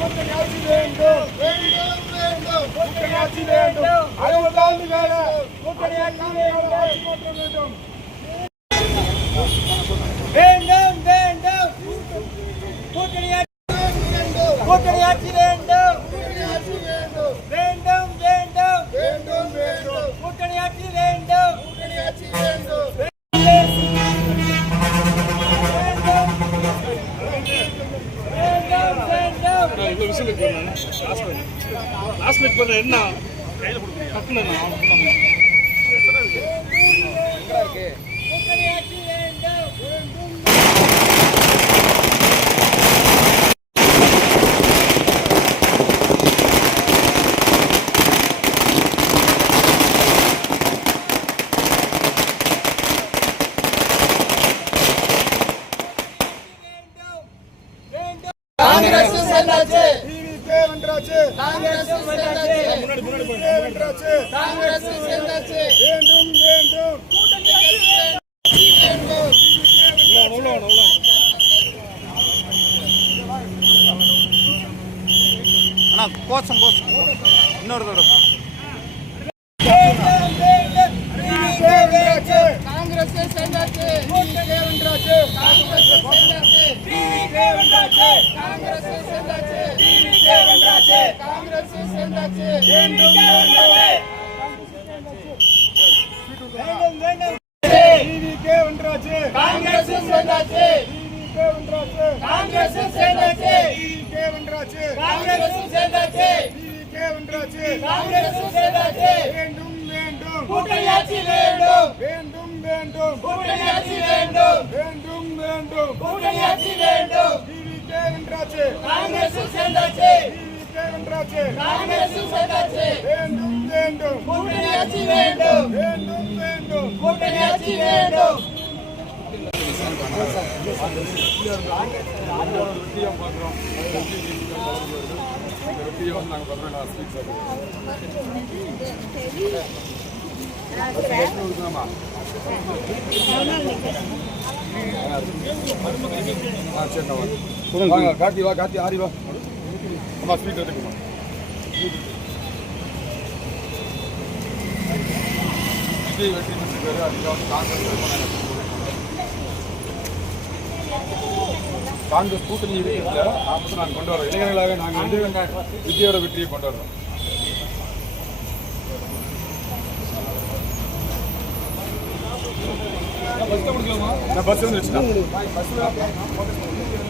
கூட்டணி ஆட்சி வேண்டும் வேண்டும் வேண்டும் கூட்டணி ஆட்சி வேண்டும் 60 ஆண்டு கால கூட்டணி ஆட்சி வேண்டும் ஆட்சி மாற்றம் வேண்டும் வேண்டும் வேண்டும் கூட்டணி ஆட்சி வேண்டும் கூட்டணி ஆட்சி வேண்டும் கூட்டணி ஆட்சி வேண்டும் வேண்டும் வேண்டும் வேண்டும் வேண்டும் கூட்டணி ஆட்சி வேண்டும் கூட்டணி ஆட்சி வேண்டும் லாஸ்ட் மினிட் பண்ண என்ன கையில கொடுக்குறீங்க டக்குன்னு காங்கிரஸ் செல்லாச்சு டிவிகே வென்றாச்சு காங்கிரஸ் செல்லாச்சு முன்னாடி வென்றாச்சு காங்கிரஸ் செல்லாச்சு வேண்டும் வேண்டும் கூட்டணி ஆட்சி வேண்டும் அண்ணா கோசம் இன்னொரு தடவை காங்கிரஸ் செல்லாச்சு டிவிகே வென்றாச்சு காங்கிரஸ் செல்லாச்சு டிவிகே வென்றாச்சு காங்கிரஸ் செல்லாச்சு டிவிகே வென்றாச்சு காங்கிரஸ் செல்லாச்சு வேண்டும் வேண்டும் டிவிகே வென்றாச்சு காங்கிரஸ் செல்லாச்சு டிவிகே வென்றாச்சு காங்கிரஸ் செல்லாச்சு டிவிகே வென்றாச்சு காங்கிரஸ் செல்லாச்சு டிவிகே வென்றாச்சு காங்கிரஸ் செல்லாச்சு வேண்டும் வேண்டும் கூட்டணி ஆட்சி வேண்டும் வேண்டும் வேண்டும் கூட்டணி ஆட்சி வேண்டும் வேண்டும் வேண்டும் கூட்டணி ஆட்சி வேண்டும் டிவிகே வென்றாச்சு காங்கிரஸ் செல்லாச்சு டிவிகே வென்றாச்சு காங்கிரஸ் செல்லாச்சு வேண்டும் வேண்டும் கூட்டணி ஆட்சி வேண்டும் வேண்டும் வேண்டும் கூட்டணி ஆட்சி வேண்டும் கார்த்தி வா கார்த்தி ஆரி வா அம்மா ஸ்வீட் எடுத்துக்கோமா விஜய் வெற்றி பெற்றிருக்காரு அதிகம் காங்கிரஸ் கூட்டணி இருக்கிற ஆபத்து நாங்கள் கொண்டு வரோம் இளைஞர்களாக நாங்கள் வந்து விஜயோட வெற்றியை கொண்டு வரோம் பஸ் வந்துருச்சுன்னா